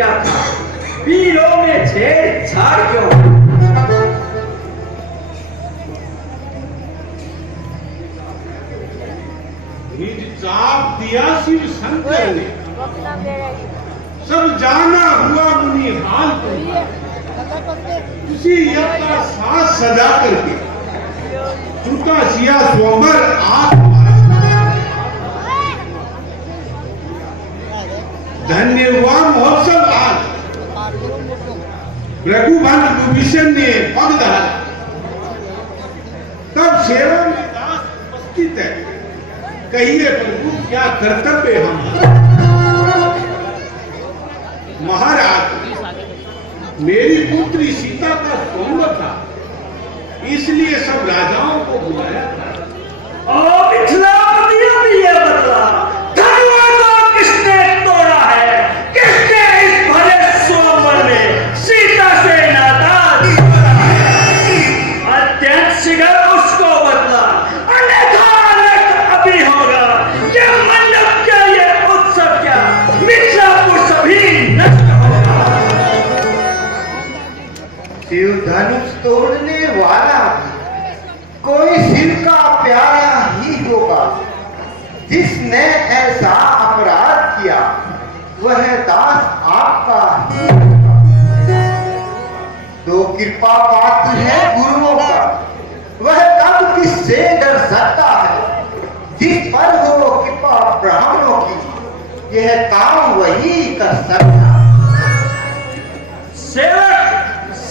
क्या था? वीरों में छेड़छाड़ क्यों? चाप दिया शिव शंकर ने, सब जाना हुआ मुनि हाल को, उसी यज्ञ का साथ सजा करके छूटा सिया स्वमर आत्मा। धन्यवाद महोत्सव आज रघुवंश विभीषण ने पग धरा, तब सेवा में दास उपस्थित है। कहिए प्रभु क्या कर्तव्य हम? महाराज, मेरी पुत्री सीता का स्वयंवर था, इसलिए सब राजाओं को बुलाया था। और पिछला भी ये बदला, धनुआ को किसने तोड़ा है? किसने इस भरे स्वयंवर में सीता से नाता जोड़ा है? अत्यंत शीघ्र उसको बदला, अन्यथा अनर्थ अभी होगा। ये मंडप क्या, ये उत्सव क्या, मिथिलापुर सभी नष्ट होगा। शिव धनुष तोड़ने वाला कोई शिव का प्यारा ही होगा। जिसने ऐसा अपराध किया वह दास आपका ही होगा। तो कृपा पात्र है गुरुओं का, वह तब किससे डर सकता है? जिस पर हो कृपा ब्राह्मणों की, यह काम वही कर सकता।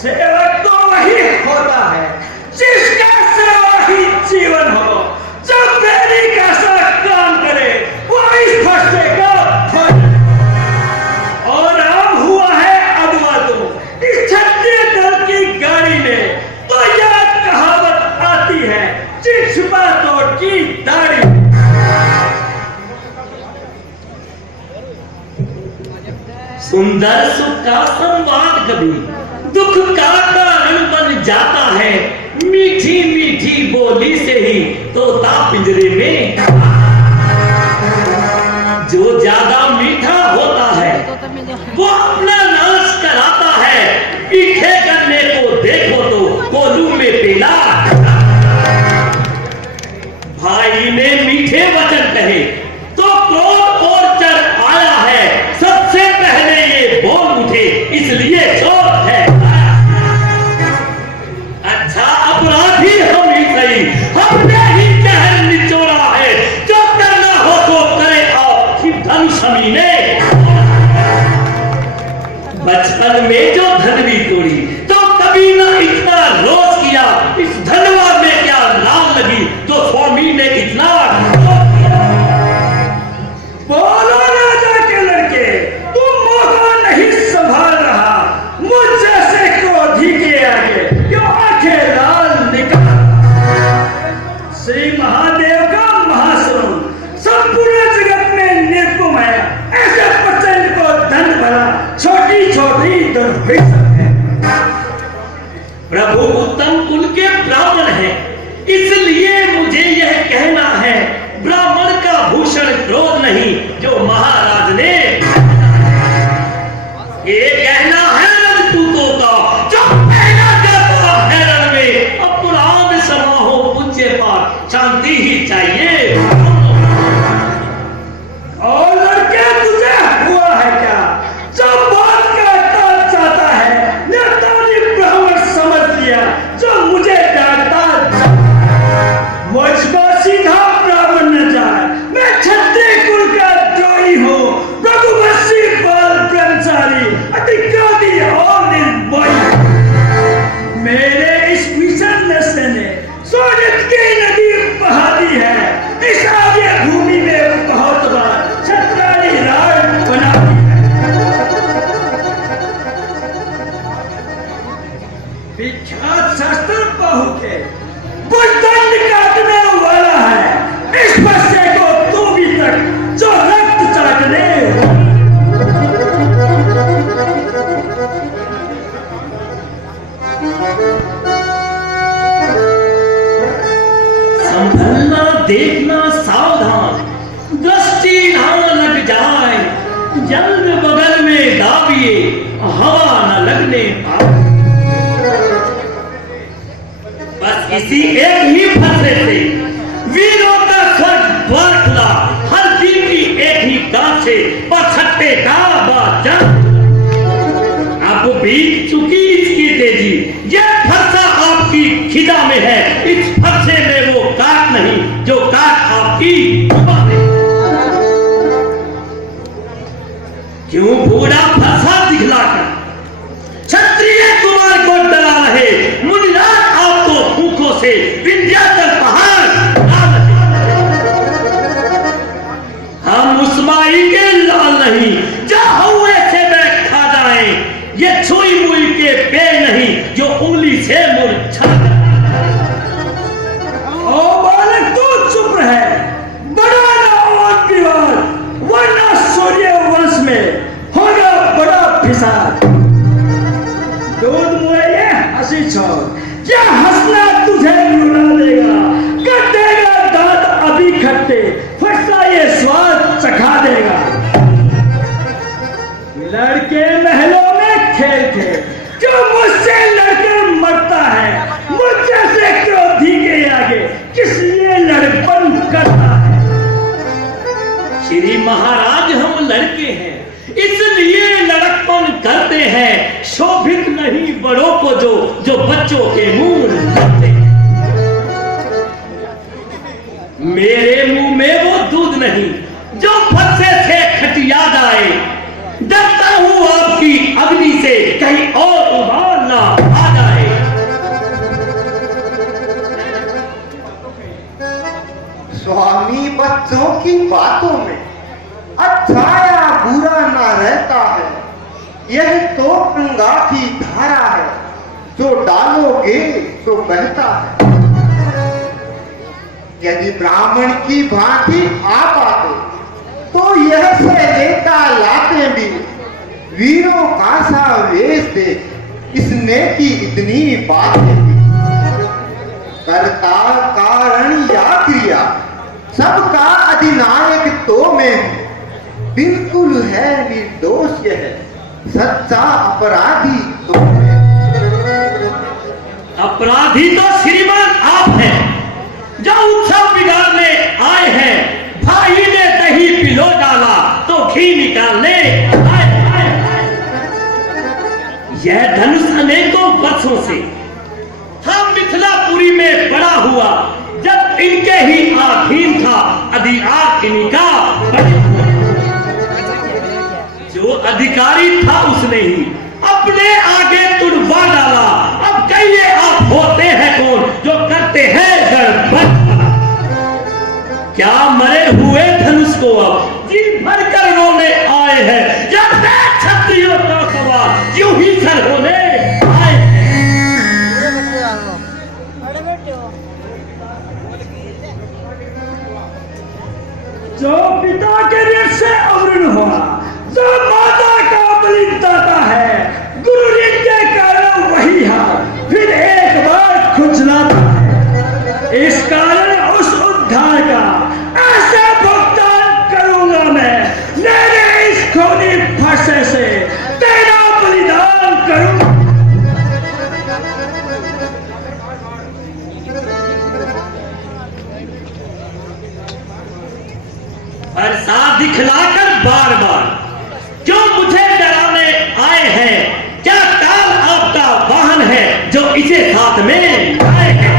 सेवक तो वही होता है जिसका सेवा ही जीवन हो। जब देरी का साथ काम करे वो इस फरसे का फल। और अब हुआ है अगवा तुम इस क्षत्रिय दल की गाड़ी में, तो यह कहावत आती है, चित छुपा तोड़ की दाढ़ी। सुंदर सुख का संवाद कभी दुख का कारण बन जाता है। मीठी मीठी बोली से ही तोता पिंजरे में, जो ज्यादा मीठा होता है वो अपना नाश कराता है। मीठे गन्ने को देखो तो कोलू में पीला। भाई ने मीठे वचन कहे तो क्रोध और चढ़ आया है। सबसे पहले ये बोल उठे इसलिए चोट है। अच्छा अपराधी हम ही सही, हमने ही कहर निचोड़ा है। जो करना हो तो करे आओ, शिव धनुष हमी ने। बचपन में जो धनवी तोड़ी तो कभी ना इतना रोज किया। इस धनवा में क्या लाल लगी तो स्वामी ने इतना बोलो राजा के लड़के, तुम मौका नहीं संभाल रहा। मुझ जैसे क्रोधी के आगे क्यों आंखें लाल निकाल? श्री महादेव का महास्वरूप संपूर्ण जगत में निर्गुण है। ऐसे प्रचंड को धन भरा छोटी छोटी दुर्भिक्ष है। प्रभु उत्तम कुल के ब्राह्मण है, इसलिए मुझे यह कहना है, ब्राह्मण का भूषण क्रोध नहीं जो महाराज ने। ये कहना है रजपूतों का, जो पहना जाता है रण में। अब पुराण समा हो पूज्य पाठ, शांति ही चाहिए। और लड़के तुझे हुआ है क्या? जब बात काटना चाहता है नेतानी ब्राह्मण समझ लिया, जो मुझे डांटता मुझको सीधा ब्राह्मण न जाए। मैं क्षत्रिय कुल का द्रोही हूँ, रघुवंशी बाल ब्रह्मचारी, अतिक्रोधी और निर्भय। मेरे इस भीषण नशे ने सोनित की नदी बहा दी है। इस आर्य भूमि में बहुत बार क्षत्राणी राज बना दी है। विख्यात शास्त्र बहु के बुद्धंड काटने वाला है। इस बच्चे को तू भी तक जो रक्त चाटने। संभलना देखना सावधान, दृष्टि ना लग जाए। जल्द बगल में दाबिए, हवा न लगने पाए। बस इसी एक ही फंसे से वीरों का स्वर्ग द्वार खुला, हर दिन की एक ही दांत से पछट्टे का बाजार। अब बीत चुकी इसकी तेजी, यह फरसा आपकी खिदा में है, इस फरसे में वो काट नहीं जो काट आपकी जुबान में। क्यों बूढ़ा फरसा दिखलाकर क्षत्रिय कुमार को डरा रहे, मुनिराज आपको भूखों से विंध्याचल पहाड़ डाल रहे। हम उस माई के लाल नहीं जो हुए से बैठ खा जाए, ये छुई मुई के पेड़ नहीं जो उंगली से मुरझा। ओ बालक तू चुप रहे, बड़ा ना और विवाद, वरना सूर्य वंश में होगा बड़ा फिसाद। दूध मुझे हंसी छोड़, क्या हंसना तुझे रुला देगा, कटेगा दांत अभी खट्टे, फरसा ये स्वाद चखा देगा। लड़के महलों में खेल खेल, जो मुझसे लड़के मरता है, मुझे से क्रोधी के आगे किस लिए लड़पन करता है। श्री महाराज हम लड़के हैं, इसलिए लड़कपन करते हैं, शोभित नहीं बड़ों को जो बच्चों के मुंह करते हैं। मेरे मुंह में वो दूध नहीं जो फरसे से खटिया जाए, डरता हूं आपकी अग्नि से कहीं और उबाल ना आ जाए। स्वामी बच्चों की बातों में अच्छा या बुरा ना रहता है, यह तो गंगा की धारा है, जो डालोगे तो बहता है। यदि ब्राह्मण की भांति आप आते तो यह से लेता लाते भी, वीरों का सा वेश दे इसने की इतनी बातें थी। कर्ता कारण या क्रिया सबका अधिनायक तो मैं हूं, बिल्कुल है निर्दोष यह सच्चा अपराधी तो मैं। अपराधी तो श्रीमान आप हैं, जो उत्सव बिगाड़ने आए हैं। भाई ने दही पिलो डाला तो घी निकालने आए। यह धनुष अनेकों वर्षों से हम मिथिलापुरी में बड़ा हुआ, जब इनके ही अधीन था, अधिकार इनका बड़ा हुआ। जो अधिकारी था उसने ही अपने आगे तुड़वा डाला। अब कहिए आप होते हैं कौन जो करते हैं गड़बड़? क्या मरे हुए धनुष को अब जी भर कर रोने आए हैं, या क्षत्रियों का सवाल यूं ही सर होने आए हैं? जो पिता के ऋण से अवरुण हुआ, जो माता का बलिदाता है, गुरु ऋण के कारण वही हार फिर एक बार खुजलाता है। इस कारण उस उद्धार का ऐसे भुगतान करूंगा मैं, मेरे इस खूनी फरसे से तेरा बलिदान करूंगा। फरसा दिखलाकर बार बार क्यों मुझे डराने आए हैं? क्या काल आपका वाहन है जो इसे साथ में लाए हैं?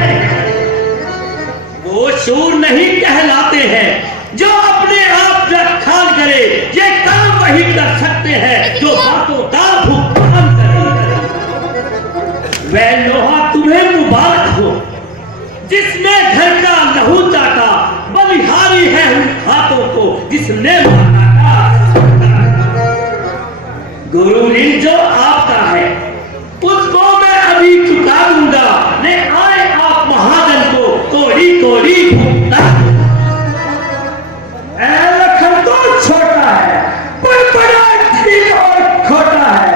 वो शूर नहीं कहलाते हैं जो अपने आप रखान करे, ये काम वही कर सकते हैं जो बातों का भुगतान करे। वह लोहा तुम्हें मुबारक हो जिसने घर का लहू चाटा, बलिहारी है उन हाथों को जिसने मारा। गुरु ऋण जो आपका है उसको मैं अभी चुका दूंगा, ले आए आप महाजन को कोड़ी कोड़ी भुगतान। लखन तो छोटा है पर बड़ा ठीक और खोटा है,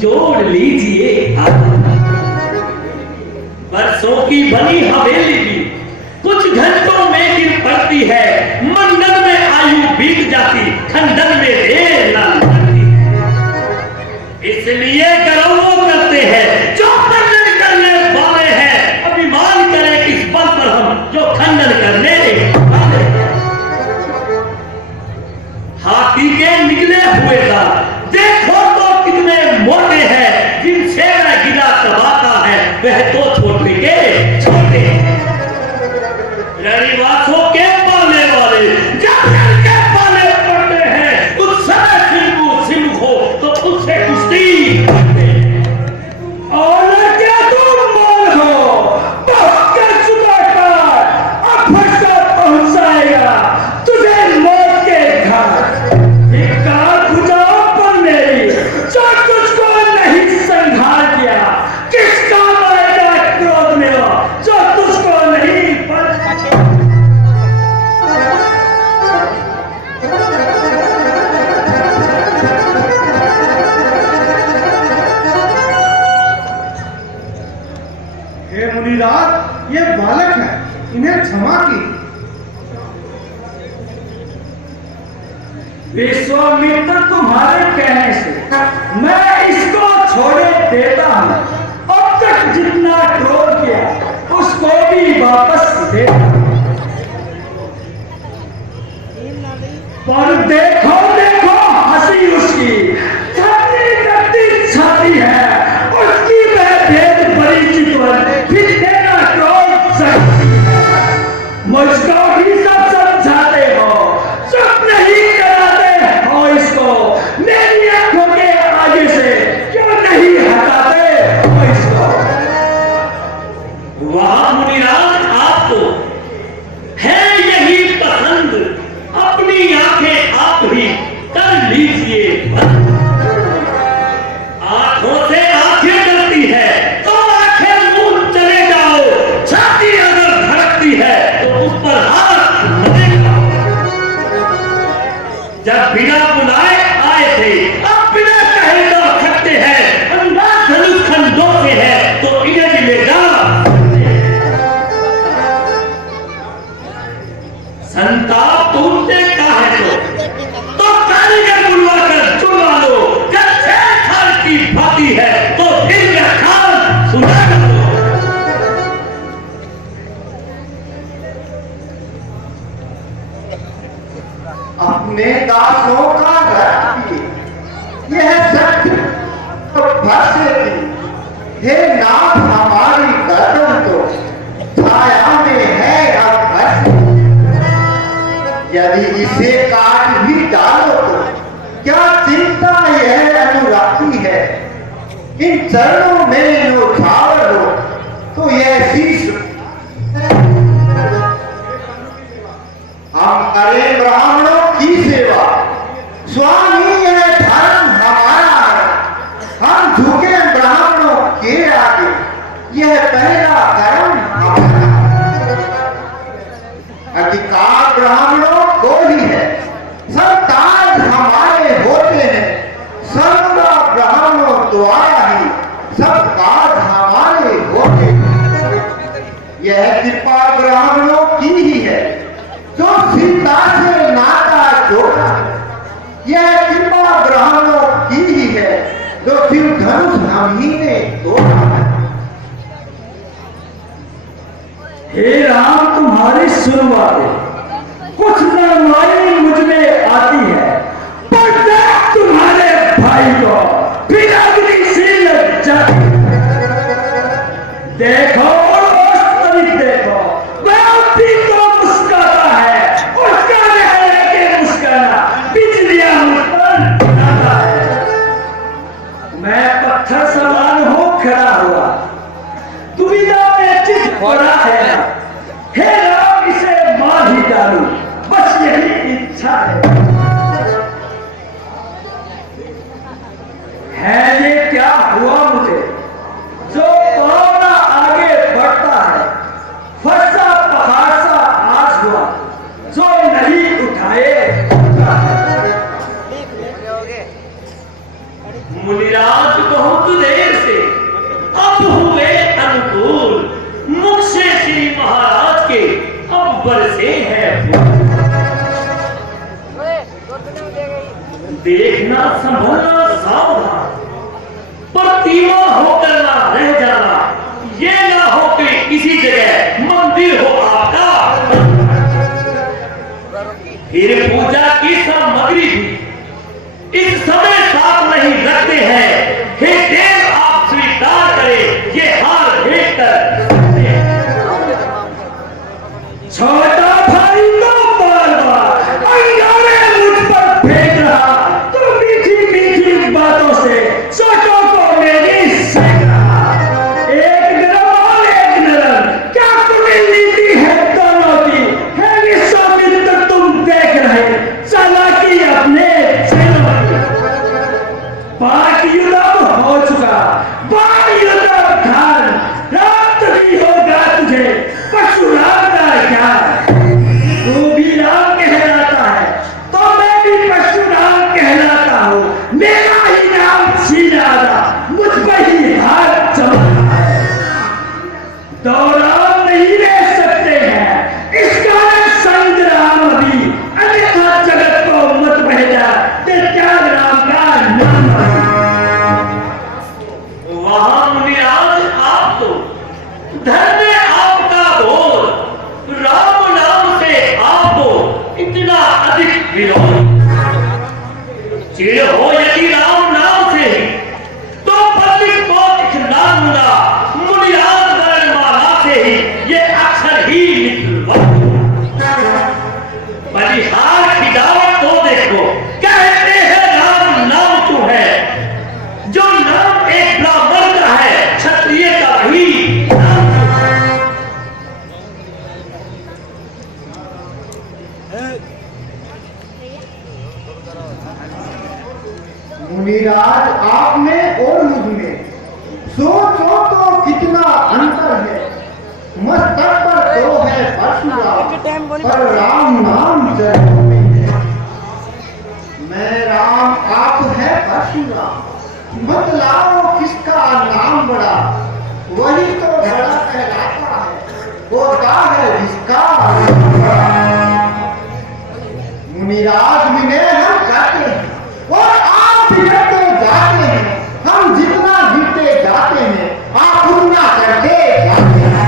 जोड़ लीजिए बरसों की बनी हवेली भी कुछ घंटों में गिर पड़ती है। मंडल में आयु बीत जाती, खंडन में देर न लगती। इसलिए गौरव करते हैं जो करने वाले हैं, अभिमान करें किस बल पर हम जो खंडन करने वाले हैं। हाथी के निकले हुए दांत देखो तो कितने मोटे हैं, जिनसे वह गिला चबाता है वह तो छोटे के छोटे हैं। रविवासों के पाले वाले जब के पाले पड़ते हैं, उससे सिंह हो तो उससे कुश्ती करते हैं। और क्या तुम मान हो बहुत के चुका कर अब फटका पहुंचाएगा तुझे मौत के घर। धिक्कार बुझाओ पर मेरी जो तुझको नहीं संहार किया, किस काम आएगा क्रोध में जो तुझको नहीं हे मुनिराज, ये बालक है, इन्हें क्षमा की। विश्वामित्र तुम्हारे कहने से मैं इसको छोड़े देता हूं। अब तक जितना क्रोध किया उसको भी वापस देता हूं। पर देखो देखो हंसी उसकी ठंडी कट्टी छाती है, उसकी वह भेद बड़ी चितवन फिर तेरा क्रोध सकती है। मुझको ही सब समझाते हो, चुप नहीं कराते हो इसको, मेरी आंखों के आगे से क्यों नहीं हटाते हो इसको। वाह मुनिराज, आपको है यही पसंद, अपनी आंखें आप ही कर लीजिए बंद। आंखों से आंखें डरती है तो आंखें मूंद चले जाओ, छाती अगर धड़कती है तो उस पर हाथ न लगाओ। जब बिना बुलाए आए थे अब बिना कहे तो सकते हैं, अंदाज धनुष खंडों से है तो इन्हें भी ले जा। संताप टूटने का है तो कारीगर बुलवाकर चुनवा लो। जब छेड़छाड़ की भाती है तो फिर व्याख्यान सुना लो। अपने दासों का रख यह सत्य तो भस्य थी। हे नाथ हमारी गर्दन तो छाया में है अब भस्य। यदि इसे काट भी डालो तो क्या चिंता यह अनुरागी है। इन चरणों में न्योछावर हो तो यह शीश हम करें ब्राह्मणों की सेवा। स्वामी यह धर्म हमारा है, हम झुके ब्राह्मणों के आगे, यह पहला कर्म हमारा। अधिकार ब्राह्मणों को ही है, सब ताज हमारे होते हैं। सर्वदा ब्राह्मणों द्वारा ही सब काज हमारे होते हैं। यह कृपा ब्राह्मणों की ही है जो सीता से नाता जोड़ा। यह कृपा ब्राह्मणों की ही है जो फिर धनुष हम ही ने तोड़ा है। हे राम तुम्हारी सुनवाई कुछ नरमाई मुझ में आती है, पर देख तुम्हारे भाई को फिर अग्नि से लग जाती। देखो और देखो वह भी तो मुस्कुराता है, उसका रहने के मुस्कुराना बिजलियां मुस्कुराता जाता है। मैं पत्थर समान हो खड़ा हुआ, दुविधा में चित पड़ा है। हे राम इसे मार ही डालूं, बस यही इच्छा है ये क्या हुआ मुझे जो पावना आगे मुनिराज बहुत देर से अब हुए अनुकूल, मुख से श्री महाराज के अब बरसे हैं फूल। देखना संभलना सावधान, प्रतिमा होकर ना रह जाना, ये ना हो कि किसी जगह मंदिर हो आपका। फिर पूजा की सामग्री भी इस समय साथ नहीं रखते हैं। हे देव आप स्वीकार करें, ये हाल देख कर छोटा भाई तो बार बार अंगारे मुझ पर फेंक रहा, तो मीठी मीठी बातों से सोचों को मेरी सेक रहा। एक गरम और एक नरम, क्या तुम्हें नीति है दोनों की? है विश्वामित्र तुम देख रहे चालाकी अपने चेलों की। पाक युद्ध हो चुका, बाल युद्ध धान, रात भी होगा तुझे परशुराम का ज्ञान। तू भी राम कहलाता है तो मैं भी परशुराम कहलाता हूँ। मेरा ही नाम सीधा मुझ पर ही हाथ चमकता है। दो राम नहीं रह सकते हैं, इस कारण संग्राम अभी, अन्यथा जगत को मत भेजा ते त्याग राम का नाम अभी। वहां मुनिराज आप तो धन्य आपका बोल, राम नाम से आपको इतना अधिक विरोध। चिड़ हो यदि राम नाम से ही, तो पथिक को दिखला दूंगा, मुनिराज वर्णमाला से ही ये अक्षर ही निकलवा। बलिहार की दावत तो देखो, कहते हैं राम नाम तू है, जो नाम एक ब्राह्मण का है, क्षत्रिय का ही नाम। मुनिराज आप में और मुझ में सोचो तो कितना अंतर है। मस्तक पर तो है परशुराम, पर राम नाम जन्म में है। मैं राम, आप है परशुराम, बतलाओ किसका नाम बड़ा? वही तो बड़ा कहलाता है, होता है जिसका नाम बड़ा। मुनिराज विनय हम कहते हैं और आप बिगड़ते जाते हैं। हम जितना गिरते जाते हैं आप उतना करते जाते हैं।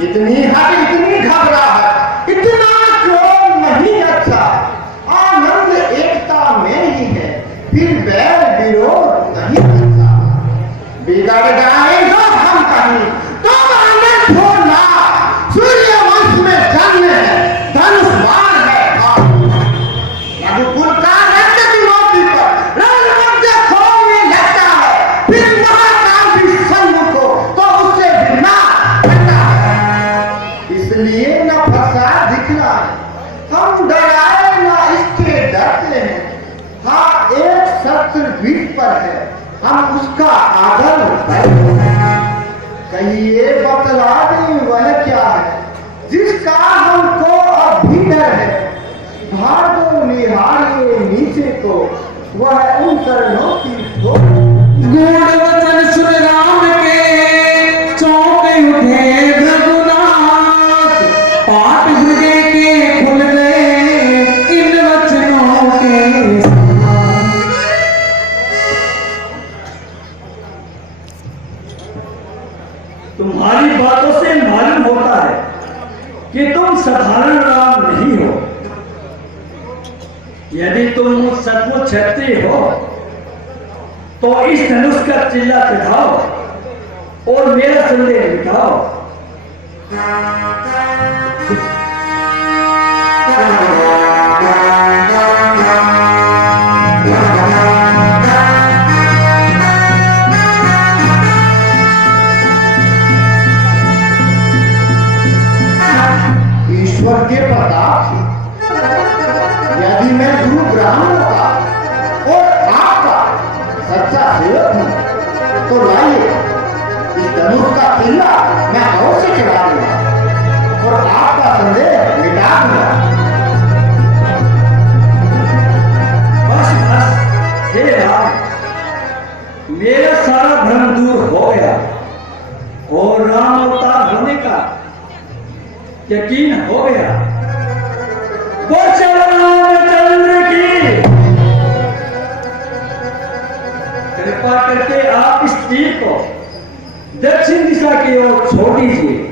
इतनी हद, इतनी घबराहट, इतना क्रोध नहीं अच्छा। आनंद एकता में ही है, फिर बैर विरोध नहीं अच्छा। बिगड़ गए तो हम कहीं तो आनंद छोड़ना। सूर्य वंश में जन्म है, धनुष बाण है रघुकुल का रक्त तिमोती पर रणमध्य खोलने लगता है। फिर महाकाल भी सन्मुख हो तो उससे भिन्ना करता है। इसलिए न फंसा दिखला है, हम डराए न इसके डरते हैं। हाँ, एक शस्त्र पीठ पर है, हम उसका आदर करते हैं। कहिए बतला दें वह क्या है जिसका हमको अब भी डर है। भागो निहारिए नीचे को, वह उन चरणों की ठोक। गुण वचन सुन राम के, चौंके उठे रघुनाथ। पाट हृदय के खुल गए इन वचनों के साथ। तुम्हारी बातों से मालूम होता है कि तुम साधारण राम नहीं हो। यदि तुम सचमुच क्षत्रिय हो तो इस धनुष का चिल्ला चढ़ाओ और मेरा संदेह मिटाओ। ईश्वर के प्रताप से यदि मैं गुरु ब्राह्मण का और आपका सच्चा सेवक हूं तो लाइए इस धनुष का किला मैं अवश्य चढ़ा दूंगा और आपका संदेह मिटा दूंगा। बस बस, हे राम, यकीन हो गया। वो रामचंद्र की कृपा करके आप इस तीर को दक्षिण दिशा की ओर छोड़ दीजिए।